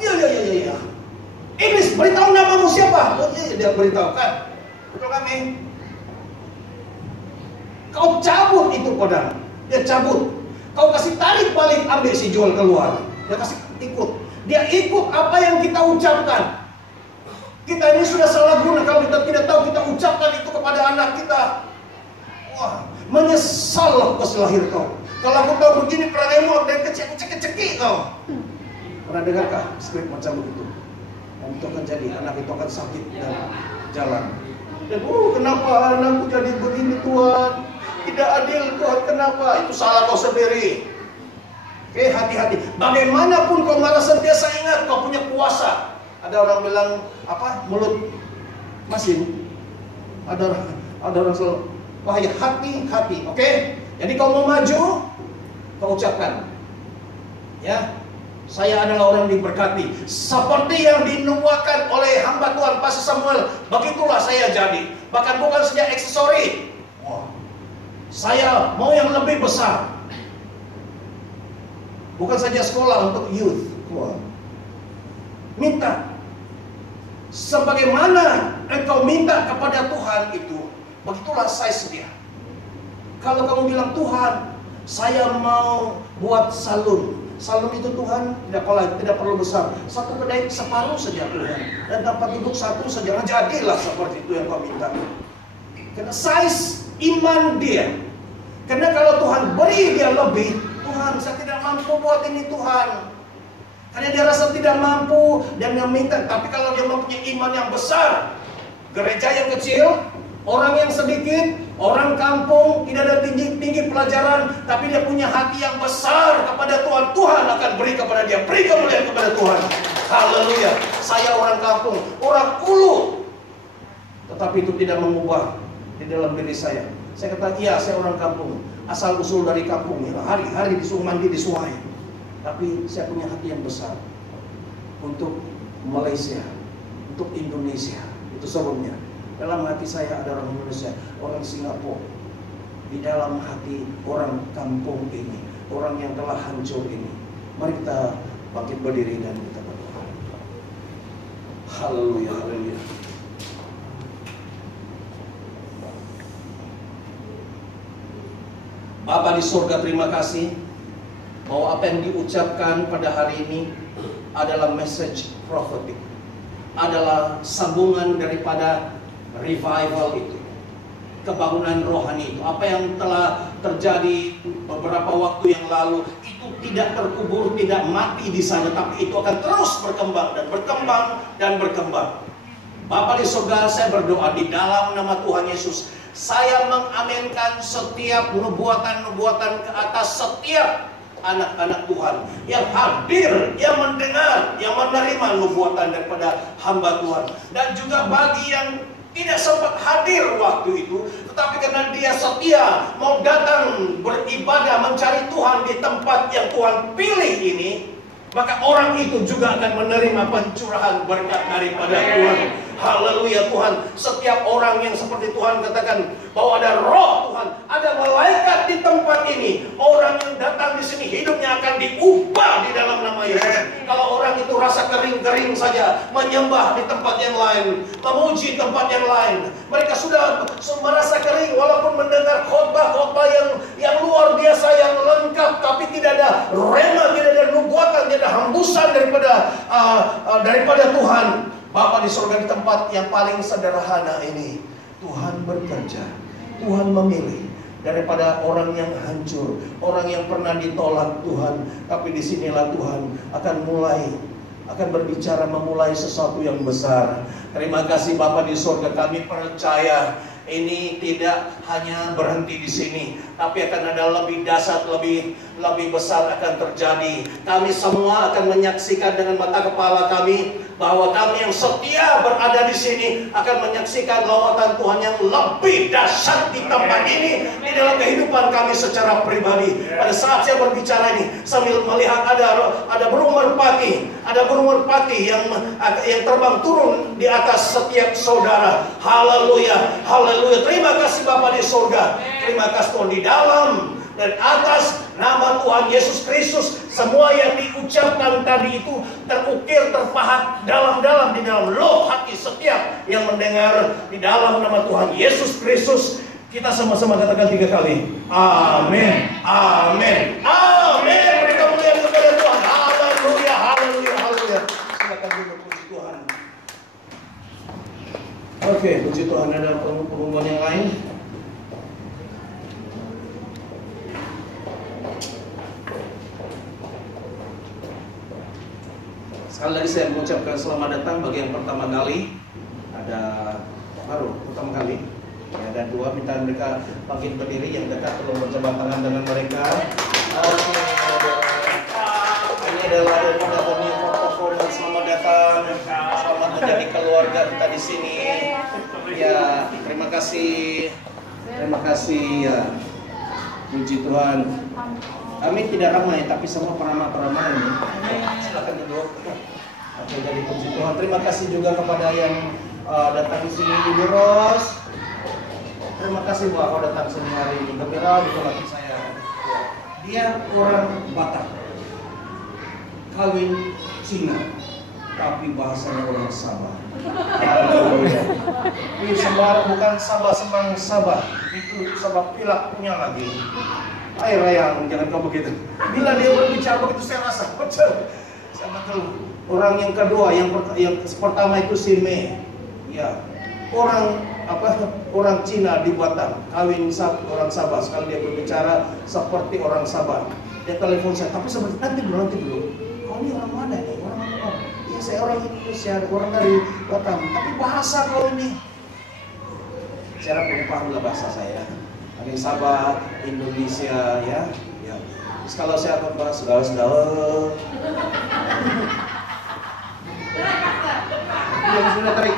Iya, iya, iya, iya. Iblis, beritahu namamu siapa? Oh iya, dia beritahu kan. Betul kami. Kau cabut itu pedang. Dia cabut. Kau kasih tarik balik, ambil si Joel keluar. Dia kasih ikut. Dia ikut apa yang kita ucapkan. Kita ini sudah salah guna kalau kita tidak tahu kita ucapkan itu kepada anak kita. Wah, menyesal pas lahir kau. Kalau aku tahu begini perangaimu dan kecek-ceki kau. Pernah dengarkah skrip macam begitu? Dan itu akan jadi, anak itu akan sakit dan jalan. Dan kenapa anakku jadi begini Tuhan? Tidak adil Tuhan, kenapa? Itu salah kau sendiri. Oke, hati-hati. Bagaimanapun kau marah sentiasa ingat kau punya kuasa. Ada orang bilang apa? Mulut masin. Ada orang selalu wahai hati-hati. Oke? Jadi kau mau maju, kau ucapkan. Ya. Saya adalah orang yang diberkati. Seperti yang dinubuatkan oleh hamba Tuhan Pastor Samuel, begitulah saya jadi. Bahkan bukan saja aksesori. Wah. Saya mau yang lebih besar. Bukan saja sekolah untuk youth. Wah. Minta. Sebagaimana engkau minta kepada Tuhan itu, begitulah saya sedia. Kalau kamu bilang Tuhan, saya mau buat salon. Salon itu Tuhan tidak perlu besar. Satu kedai separuh saja Tuhan. Dan tempat duduk satu saja. Jadilah seperti itu yang kau minta. Karena size iman dia. Karena kalau Tuhan beri dia lebih, Tuhan saya tidak mampu buat ini Tuhan. Karena dia rasa tidak mampu dan dia minta. Tapi kalau dia mempunyai iman yang besar, gereja yang kecil, orang yang sedikit, orang kampung, tidak ada tinggi pelajaran, tapi dia punya hati yang besar kepada Tuhan, Tuhan akan beri kepada dia, beri kemuliaan kepada Tuhan. Haleluya. Saya orang kampung, orang ulu, tetapi itu tidak mengubah di dalam diri saya. Saya kata, iya saya orang kampung, asal usul dari kampung ya. Hari-hari disuruh mandi di sungai. Tapi saya punya hati yang besar untuk Malaysia, untuk Indonesia. Itu sebabnya dalam hati saya ada orang Indonesia, orang Singapura. Di dalam hati orang kampung ini, orang yang telah hancur ini. Mari kita bangkit berdiri dan kita berdoa. Haleluya, haleluya. Bapa di surga, terima kasih bahwa apa yang diucapkan pada hari ini adalah message prophetic, adalah sambungan daripada revival itu, kebangunan rohani itu. Apa yang telah terjadi beberapa waktu yang lalu itu tidak terkubur, tidak mati di sana, tapi itu akan terus berkembang dan berkembang dan berkembang. Bapa di surga, saya berdoa di dalam nama Tuhan Yesus, saya mengaminkan setiap nubuatan-nubuatan ke atas setiap anak-anak Tuhan yang hadir, yang mendengar, yang menerima nubuatan daripada hamba Tuhan. Dan juga bagi yang tidak sempat hadir waktu itu, tetapi karena dia setia mau datang beribadah mencari Tuhan di tempat yang Tuhan pilih ini, maka orang itu juga akan menerima pencurahan berkat daripada Tuhan. Haleluya Tuhan. Setiap orang yang seperti Tuhan katakan bahwa ada roh Tuhan, ada malaikat di tempat ini. Orang yang datang di sini hidupnya akan diubah di dalam nama Yesus. Kalau orang itu rasa kering-kering saja, menyembah di tempat yang lain, memuji tempat yang lain, mereka sudah merasa kering walaupun mendengar khotbah-khotbah yang luar biasa, yang lengkap, tapi tidak ada rema, tidak ada nubuatan, tidak ada hembusan daripada Tuhan. Bapa di surga, di tempat yang paling sederhana ini, Tuhan bekerja, Tuhan memilih daripada orang yang hancur, orang yang pernah ditolak Tuhan, tapi disinilah Tuhan akan berbicara, memulai sesuatu yang besar. Terima kasih Bapa di surga, kami percaya ini tidak hanya berhenti di sini, tapi akan ada lebih dahsyat, lebih besar akan terjadi. Kami semua akan menyaksikan dengan mata kepala kami bahwa kami yang setia berada di sini akan menyaksikan lawatan Tuhan yang lebih dahsyat di tempat ini, di dalam kehidupan kami secara pribadi. Pada saat saya berbicara ini, sambil melihat ada burung merpati, yang terbang turun di atas setiap saudara. Haleluya, haleluya. Terima kasih Bapa di surga. Terima kasih Tuhan, di dalam Dan atas nama Tuhan Yesus Kristus, semua yang diucapkan tadi itu terukir, terpahat dalam-dalam di dalam loh hati setiap yang mendengar. Di dalam nama Tuhan Yesus Kristus, kita sama-sama katakan 3 kali. Amin, amin, amin. Beri kemuliaan kepada Tuhan. Haleluya, haleluya, haleluya. Silakan duduk, puji Tuhan. Oke, puji Tuhan. Ada pengumuman yang lain? Sekali lagi saya mengucapkan selamat datang bagi yang pertama kali. Ada baru pertama kali. Ya, ada 2, minta mereka bangkit berdiri, yang dekat perlu mencoba tangan dengan mereka. Oke. Ini adalah daripada Boni Protokol, dan selamat datang. Selamat menjadi keluarga kita di sini. Ya, terima kasih. Terima kasih ya. Puji Tuhan. Kami tidak ramai, tapi semua peramah-peramah ini. Silakan duduk. Oke, jadi puji Tuhan. Terima kasih juga kepada yang datang di sini, Ibu Ros. Terima kasih buat kau datang sini hari ini. Gembira di laki saya. Dia orang Batak, kawin Cina, tapi bahasanya orang Sabah. Ini sembarang, bukan Sabah sembarang Sabah. Itu Sabah pilak punya lagi. Air ayang, jangan kau begitu. Bila dia berbicara begitu, saya rasa betul. Saya betul. Orang yang kedua, yang pertama itu si Mei. Ya, orang Cina di Batam, kawin orang Sabah. Sekali dia berbicara seperti orang Sabah. Dia telepon saya, tapi seperti nanti dulu. Kau ini orang mana nih? Orang mana? Oh, iya, saya orang Indonesia, orang dari Batam. Tapi bahasa kau ini, saya punya paham lah bahasa saya. Ada Sabah, Indonesia, ya. Terus kalau saya akan bahas saudara-saudara. Yang sudah tarik.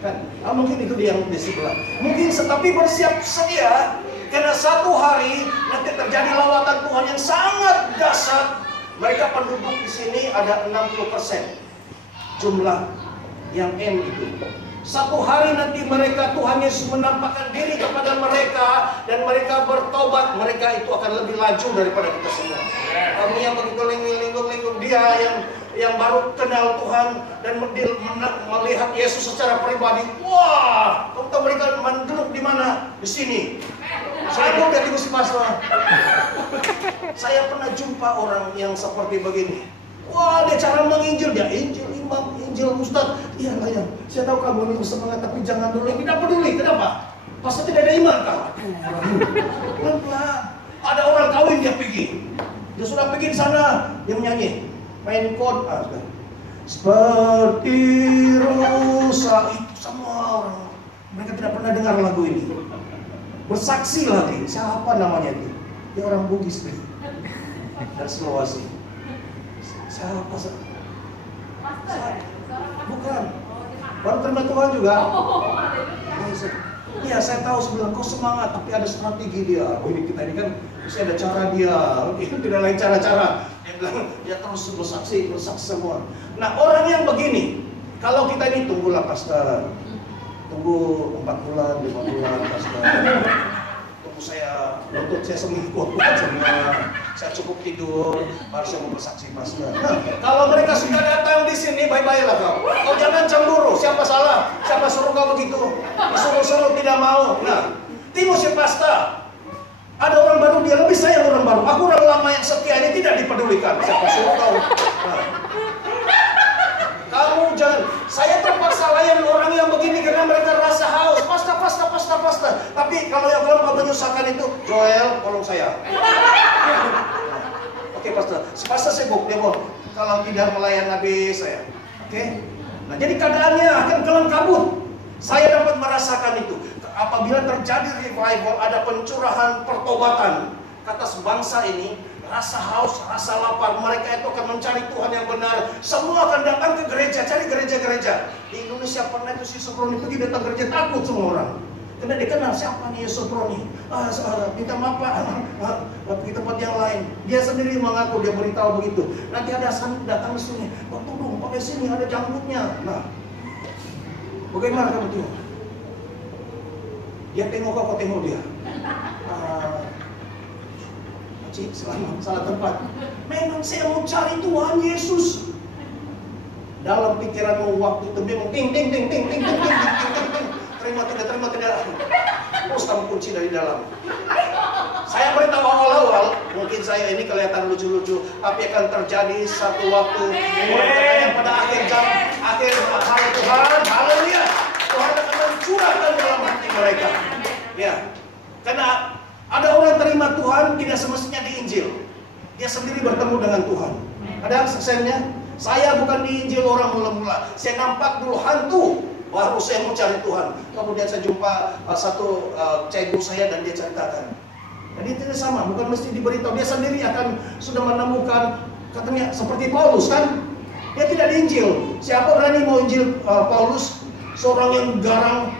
Kan, mungkin itu dia yang di sebelah. Mungkin tetapi bersiap sedia, karena satu hari nanti terjadi lawatan Tuhan yang sangat dahsyat. Mereka penduduk di sini ada 60% jumlah yang M itu. Satu hari nanti mereka, Tuhan Yesus menampakkan diri kepada mereka, dan mereka bertobat. Mereka itu akan lebih laju daripada kita semua. Kami yang begitu linggung-linggung, dia yang baru kenal Tuhan dan melihat Yesus secara pribadi. Wah, kamu tahu mereka duduk di mana? Di sini. Saya pun dari Gusti Pastor. Saya pernah jumpa orang yang seperti begini. Wah, dia cara menginjil, dia injil imam, injil ustaz. Iya lah ya, saya tahu kamu ini semangat, tapi jangan dulu. Tidak peduli, kenapa? Pastor tidak ada iman kah? Pelan-pelan. Ada orang kawin dia pergi. Dia sudah pergi di sana, dia menyanyi, main chord. Seperti rusa, itu semua orang. Mereka tidak pernah dengar lagu ini. Bersaksi lagi, siapa namanya itu? Dia orang Bugis nih, dari Sulawesi. Siapa? Bukan. Baru terima Tuhan juga. Iya, saya tahu sebelum kau semangat, tapi ada strategi dia. Oh, ini kita ini kan masih ada cara dia. Itu tidak lain cara-cara. Dia bilang dia terus bersaksi semua. Nah, orang yang begini, kalau kita ini tunggulah pastor. Tunggu 4 bulan, 5 bulan pastor. Tunggu saya, lutut saya sembuh kuat semua. Saya cukup tidur, baru saya mau bersaksi pastor. Nah, kalau mereka sudah datang di sini, bye-bye lah kau. Kau jangan cemburu. Siapa salah? Siapa suruh kau begitu? Disuruh-suruh tidak mau. Nah, Timotius si pastor. Ada orang baru, dia lebih sayang orang baru. Aku orang lama yang setia ini tidak dipedulikan. Siapa suruh kau? Nah, kamu jangan. Saya terpaksa layan orang yang begini karena mereka rasa haus. Pastor. Tapi kalau yang kau menyusahkan itu, Joel, tolong saya. Oke, pastor. Pastor sibuk, dia mau kalau tidak melayan Nabi saya. Oke. Nah, jadi keadaannya akan kelam kabut. Saya dapat merasakan itu. Apabila terjadi revival, ada pencurahan pertobatan atas bangsa ini, rasa haus, rasa lapar, mereka itu akan mencari Tuhan yang benar. Semua akan datang ke gereja, cari gereja-gereja. Di Indonesia pernah itu si Soproni pergi datang gereja, takut semua orang. Karena dia kenal siapa nih Soproni. Minta maaf Pak, di tempat yang lain. Dia sendiri mengaku, dia beritahu begitu. Nanti ada datang ke sini, waktu dong, pakai sini ada janggutnya. Nah, bagaimana kamu tuh? Dia tengok kau tengok dia. Cik, selamat, salah tempat. Memang saya mau cari Tuhan Yesus. Dalam pikiranmu waktu itu memang ting. Terima tidak. Terus kamu kunci dari dalam. Saya beritahu awal-awal, mungkin saya ini kelihatan lucu-lucu, tapi akan terjadi satu waktu yang pada akhir hari Tuhan, haleluya, Tuhan akan mencurahkan dalam hati mereka. Ya, karena ada orang terima Tuhan tidak semestinya di Injil. Dia sendiri bertemu dengan Tuhan. Ada aksennya. Saya bukan di Injil orang mula-mula. Saya nampak dulu hantu, baru saya mau cari Tuhan. Kemudian saya jumpa satu cikgu saya dan dia ceritakan. Jadi tidak sama, bukan mesti diberitahu. Dia sendiri akan sudah menemukan, katanya seperti Paulus kan. Dia tidak di Injil. Siapa berani mau Injil Paulus? Seorang yang garang,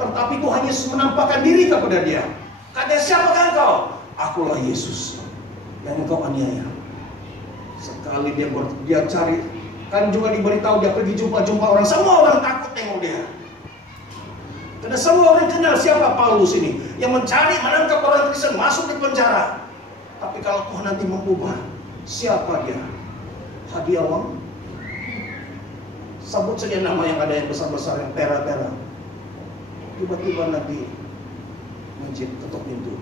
tetapi Tuhan Yesus menampakkan diri kepada dia. Katanya, siapakah engkau? Akulah Yesus yang engkau aniaya. Sekali dia cari, kan juga diberitahu dia pergi jumpa orang, semua orang takut tengok dia. Karena semua orang kenal siapa Paulus ini, yang mencari menangkap orang Kristen masuk di penjara. Tapi kalau Tuhan nanti mengubah, siapa dia? Hadiawang. Sebut saja nama yang ada yang besar-besar, yang tera-tera. Tiba-tiba nanti masjid ketuk pintu.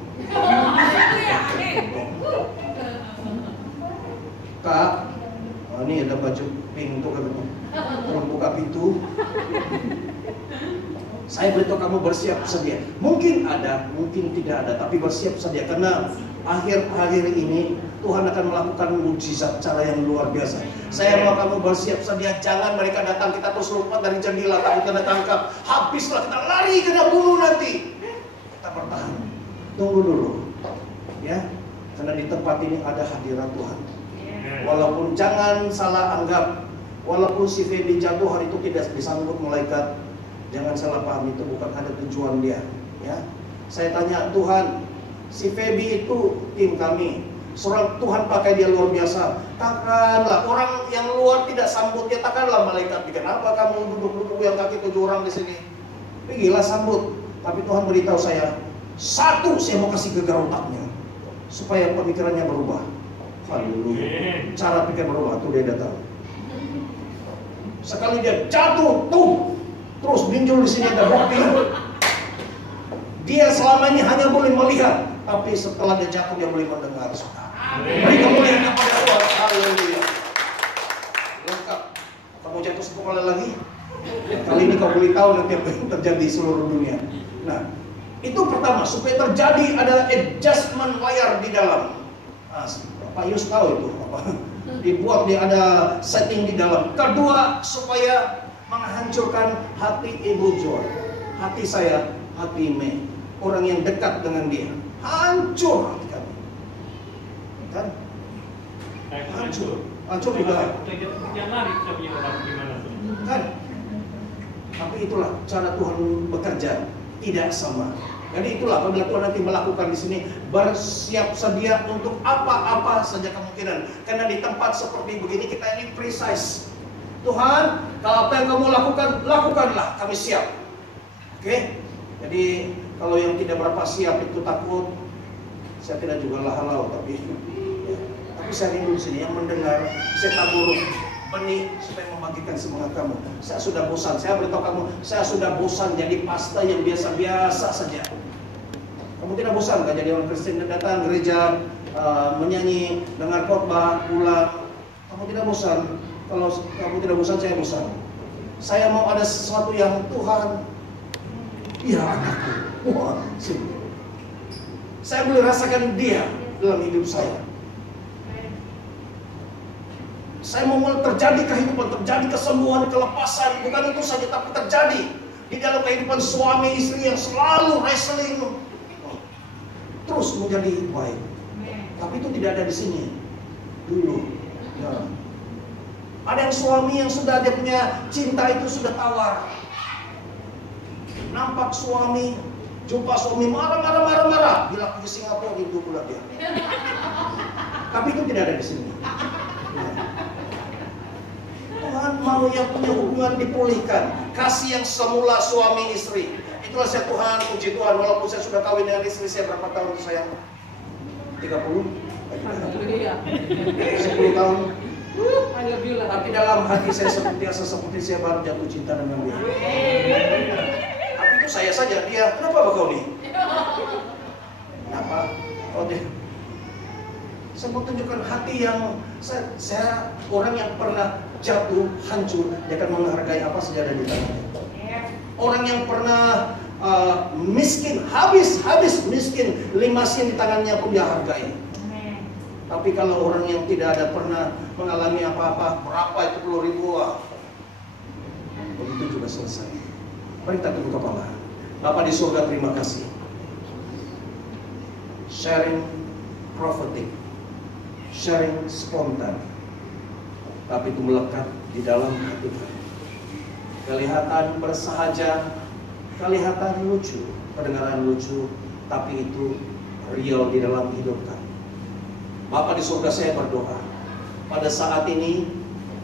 Kak, ini ada baju pink tuh katanya. Tolong buka pintu. Saya beritahu kamu bersiap sedia. Mungkin ada, mungkin tidak ada, tapi bersiap sedia. Karena akhir-akhir ini Tuhan akan melakukan mujizat cara yang luar biasa. Saya mau kamu bersiap sedia. Jangan mereka datang kita terus lompat dari jendela, takut kena tangkap. Habislah kita lari kena bunuh nanti. Kita bertahan. Tunggu dulu, ya. Karena di tempat ini ada hadirat Tuhan. Walaupun jangan salah anggap, walaupun si Feby jatuh hari itu tidak disambut malaikat, jangan salah paham, itu bukan ada tujuan dia. Ya, saya tanya Tuhan, si Feby itu tim kami, seorang Tuhan pakai dia luar biasa. Takkanlah orang yang luar tidak sambut dia, takkanlah malaikat bikin apa kamu duduk-duduk yang kaki 7 orang di sini. Pergilah sambut. Tapi Tuhan beritahu saya, satu saya mau kasih gegar otaknya supaya pemikirannya berubah. Haleluya. Cara pikir berubah tuh dia datang. Sekali dia jatuh, tuh terus binjul di sini ada bukti. Dia selama ini hanya boleh melihat, tapi setelah dia jatuh dia boleh mendengar. Beri kemuliaan kepada Tuhan. Haleluya. Lengkap. Kamu jatuh satu kali lagi. Kali ini kau boleh tahu nanti apa yang terjadi di seluruh dunia. Nah, itu pertama, supaya terjadi ada adjustment layar di dalam. Pak Yus tahu itu apa? Dibuat dia ada setting di dalam. Kedua, supaya menghancurkan hati Ibu Joy, hati saya, hati Mei, orang yang dekat dengan dia. Hancur hati kami. Kan? Hancur juga. Kan? Tapi itulah cara Tuhan bekerja, tidak sama. Jadi itulah apabila Tuhan nanti melakukan di sini, bersiap sedia untuk apa-apa saja kemungkinan. Karena di tempat seperti begini kita ini precise. Tuhan, kalau apa yang kamu lakukan, lakukanlah, kami siap. Oke? Jadi kalau yang tidak berapa siap itu takut, saya tidak juga halau, tapi ya. Tapi saya rindu di sini yang mendengar, saya tabur benih supaya membagikan semangat kamu. Saya sudah bosan, saya beritahu kamu, saya sudah bosan jadi pasta yang biasa-biasa saja. Kamu tidak bosan kan jadi orang Kristen yang datang gereja, menyanyi, dengar khotbah, pulang. Kamu tidak bosan. Kalau kamu tidak bosan, saya bosan. Saya mau ada sesuatu yang Tuhan, ya anakku, wah, saya boleh rasakan dia dalam hidup saya. Saya mau terjadi kehidupan, terjadi kesembuhan, kelepasan. Bukan itu saja, tapi terjadi di dalam kehidupan suami istri yang selalu wrestling terus menjadi baik. Tapi itu tidak ada di sini dulu. Ya. Ada yang suami yang sudah dia punya cinta itu sudah tawar. Nampak suami, jumpa suami marah. Bila ke Singapura itu pula dia. Tapi itu tidak ada di sini. Ya. Tuhan mau yang punya hubungan dipulihkan. Kasih yang semula suami istri Itulah saya Tuhan, puji Tuhan. Walaupun saya sudah kawin dengan istri saya berapa tahun sayang? 30? 10 tahun. Tapi dalam hati saya seperti saya baru jatuh cinta dengan dia. Tapi itu saya saja, dia, kenapa kau nih? Kenapa? Oh dia. Saya mau tunjukkan hati yang saya orang yang pernah jatuh, hancur, dia akan menghargai apa saja ada di tangannya. Orang yang pernah miskin, habis miskin, 5 sen di tangannya pun dia hargai. Tapi kalau orang yang tidak ada pernah mengalami apa-apa, berapa itu 10.000, begitu juga selesai. Mari kita tunduk kepala. Bapa di surga, terima kasih. Sharing prophetic, sharing spontan, tapi itu melekat di dalam hati kami. Kelihatan bersahaja, kelihatan lucu, kedengaran lucu, tapi itu real di dalam hidup kami. Bapa di surga, saya berdoa pada saat ini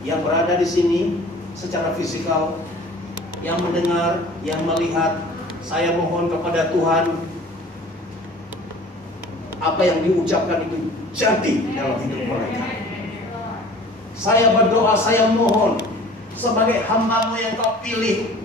yang berada di sini secara fisikal, yang mendengar, yang melihat, saya mohon kepada Tuhan apa yang diucapkan itu jadi dalam hidup mereka. Saya berdoa, saya mohon sebagai hamba-Mu yang Kau pilih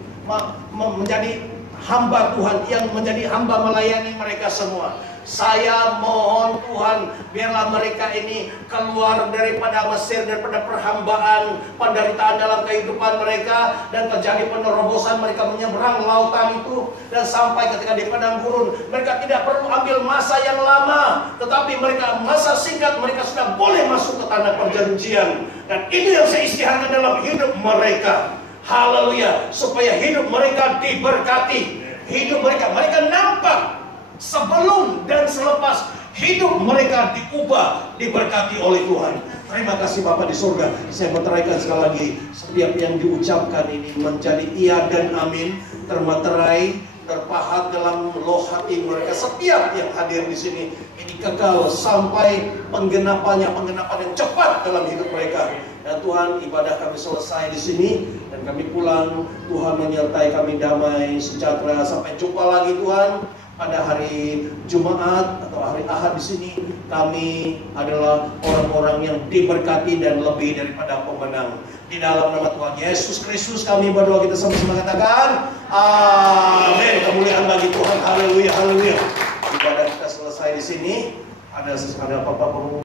menjadi hamba Tuhan, yang menjadi hamba melayani mereka semua. Saya mohon Tuhan, biarlah mereka ini keluar daripada Mesir, daripada perhambaan, penderitaan dalam kehidupan mereka, dan terjadi penerobosan, mereka menyeberang lautan itu, dan sampai ketika di padang gurun, mereka tidak perlu ambil masa yang lama, tetapi mereka masa singkat, mereka sudah boleh masuk ke tanah perjanjian. Dan ini yang saya isytiharkan dalam hidup mereka. Haleluya, supaya hidup mereka diberkati, hidup mereka nampak sebelum dan selepas hidup mereka diubah, diberkati oleh Tuhan. Terima kasih Bapa di surga. Saya meteraikan sekali lagi, setiap yang diucapkan ini menjadi iya dan amin, termaterai, terpahat dalam loh hati mereka. Setiap yang hadir di sini ini kekal sampai penggenapan yang cepat dalam hidup mereka. Dan Tuhan, ibadah kami selesai di sini dan kami pulang. Tuhan menyertai kami damai, sejahtera. Sampai jumpa lagi Tuhan pada hari Jumat atau hari Ahad di sini. Kami adalah orang-orang yang diberkati dan lebih daripada pemenang. Di dalam nama Tuhan Yesus Kristus kami berdoa, kita sama-sama katakan amin. Kemuliaan bagi Tuhan. Haleluya, haleluya. Ibadah kita selesai di sini. Ada apa-apa